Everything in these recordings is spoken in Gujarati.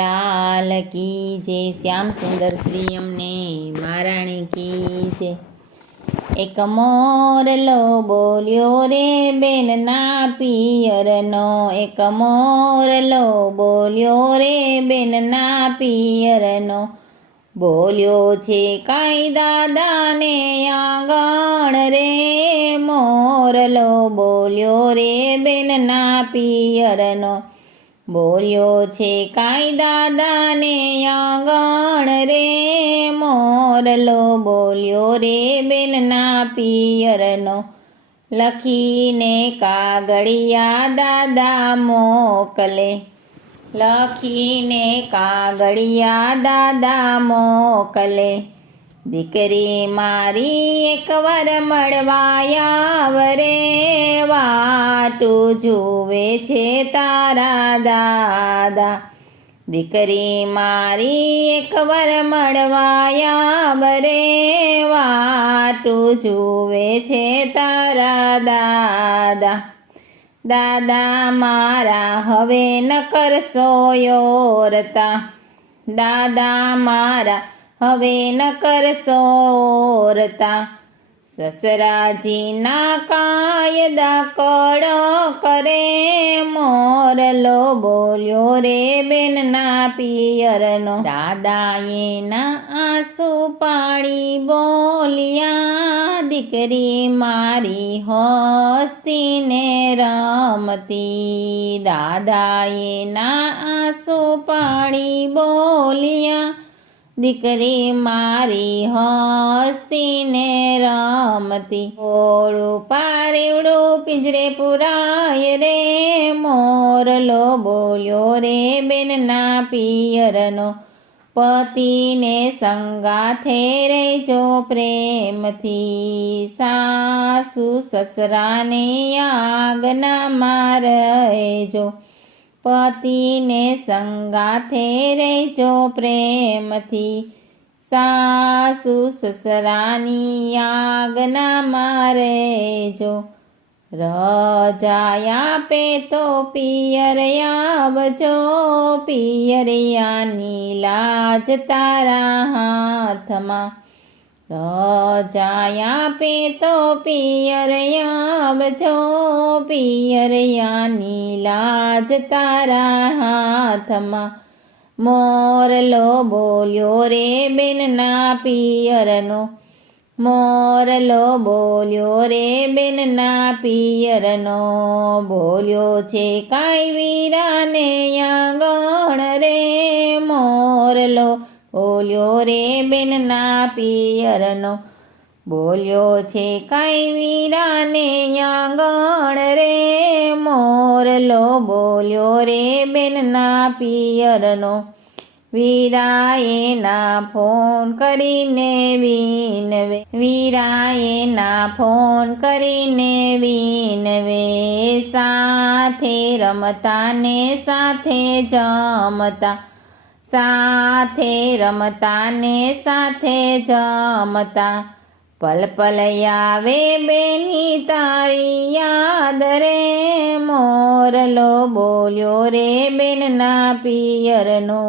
લાલ કી જય, શ્યામ સુંદર શ્રી અમને મહારાણી કી જય। એક મોરલો બોલ્યો રે બેનના પિયરનો, એક મોરલો બોલ્યો રે બેનના પિયરનો, બોલ્યો છે કાંઈ દાદાને આંગણ રે, મોરલો બોલ્યો રે બેનના પિયરનો, બોલ્યો છે કાંઈ દાદાને આંગણ રે, મોરલો બોલ્યો રે બેનના પિયરનો, લખીને કાગળિયા દાદા મોકલે, લખીને કાગળિયા દાદા મોકલે, દીકરી મારી એકવાર મળવા આવરે, વાટું જુએ છે તારા દાદા, દીકરી મારી એકવાર મળવા આવરે, વાટું જુએ છે તારા દાદા, દાદા મારા હવે ન કરશો યોરતા, દાદા મારા હવે ન કરશો ઓરતા, સસરાજીના કાયદા કડક કરે, મોરલો બોલ્યો રે બેનના પિયરનો, દાદાએ ના આંસુ પાડી બોલ્યા, દીકરી મારી હસ્તીને રમતી, દાદાએ ના આંસુ પાડી બોલ્યા, દીકરી મારી હસ્તીને રમતી, ઓળું પારેવડું પિંજરે પુરાય રે, મોરલો બોલ્યો રે બેનના પિયરનો, પતિને સંગાથે રહેજો પ્રેમથી, સાસુ સસરાને આજ્ઞામાં રહેજો, પતિને સંગાથે રહેજો પ્રેમથી, સાસુ સસરાની આજ્ઞામાં રહેજો, રજા આપે તો પિયર આવજો, પિયરિયાની લાજ તારા હાથમાં, રજા આપે તો પિયર આવજો, પિયરિયાની લાજ તારા હાથમાં, મોરલો બોલ્યો રે બેનના પિયરનો, મોરલો બોલ્યો રે બેનના પિયરનો, બોલ્યો છે કાંઈ વીરાને આંગણ રે, મોરલો બોલ્યો રે બેનના પિયરનો, બોલ્યો છે કાંઈ વીરાને આંગણ રે, મોરલો બોલ્યો રે બેનના પિયરનો, વીરાએ ના ફોન કરીને વિનવે, વીરાએ ના ફોન કરીને વિનવે, સાથે રમતા ને સાથે જમતા, સાથે રમતા ને સાથે જમતા, પલ પલ આવે બેની તારી યાદ રે, મોરલો બોલ્યો રે બેનના પિયરનો,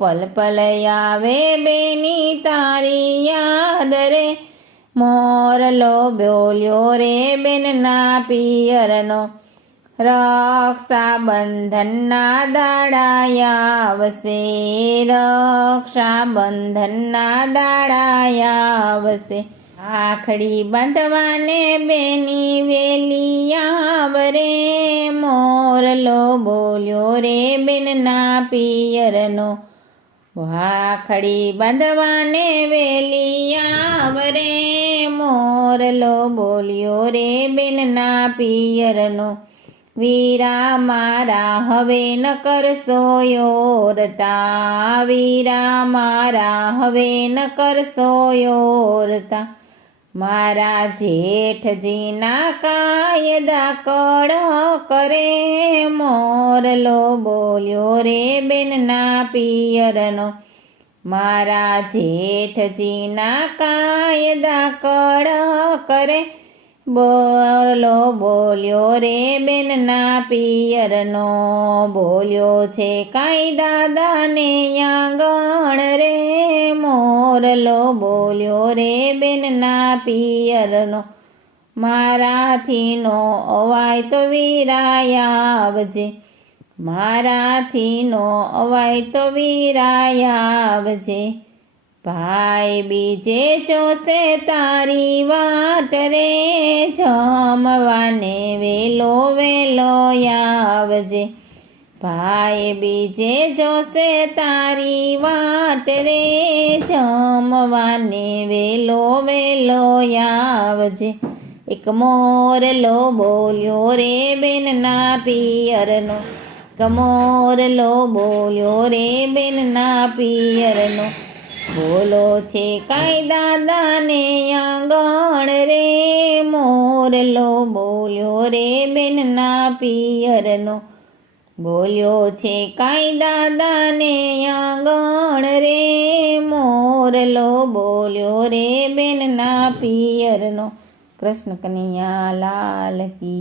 પલ પલ આવે બેની તારી યાદ રે, મોરલો બોલ્યો રે બેનના પિયરનો, રક્ષાબંધનના દાડા આવશે, રક્ષાબંધનના દાડા આવશે, રાખડી બાંધવાને બેની વેલી આવરે, મોરલો બોલ્યો રે બેનના પિયરનો, રાખડી બાંધવાને વેલી આવરે, મોરલો બોલ્યો રે બેનના પિયરનો, વીરા મારા હવે ન કરશો યોરતા, વીરા મારા હવે ન કરશો યોરતા, મારા જેઠજીના કાયદા કડક કરે, મોરલો બોલ્યો રે બેનના પિયરનો, મારા જેઠજીના કાયદા કડક કરે, મોરલો બોલ્યો રે બેનના પિયરનો, બોલ્યો છે કાંઈ દાદાને આંગણ રે. મોરલો બોલ્યો રે બેનના પિયરનો, મારાથી નો અવાય તો વીરાય આવજે, મારાથી નો અવાય તો વીરાય આવજે. ભાઈ બીજે જોશે તારી વાટ રે, જમવાને વેલો વેલો આવજે. ભાઈ બીજે જોશે તારી વાટ રે, જમવાને વેલો વેલો આવજે. એક મોરલો બોલ્યો રે બેનના પિયરનો, એક મોરલો બોલ્યો રે બેનના પિયરનો, બોલો છે કાંઈ દાદાને આંગણ રે. મોરલો બોલ્યો રે બેનના પિયરનો, બોલ્યો છે કાંઈ દાદાને આંગણ રે. મોરલો બોલ્યો રે બેનના પિયરનો. કૃષ્ણ કનૈયા લાલ કી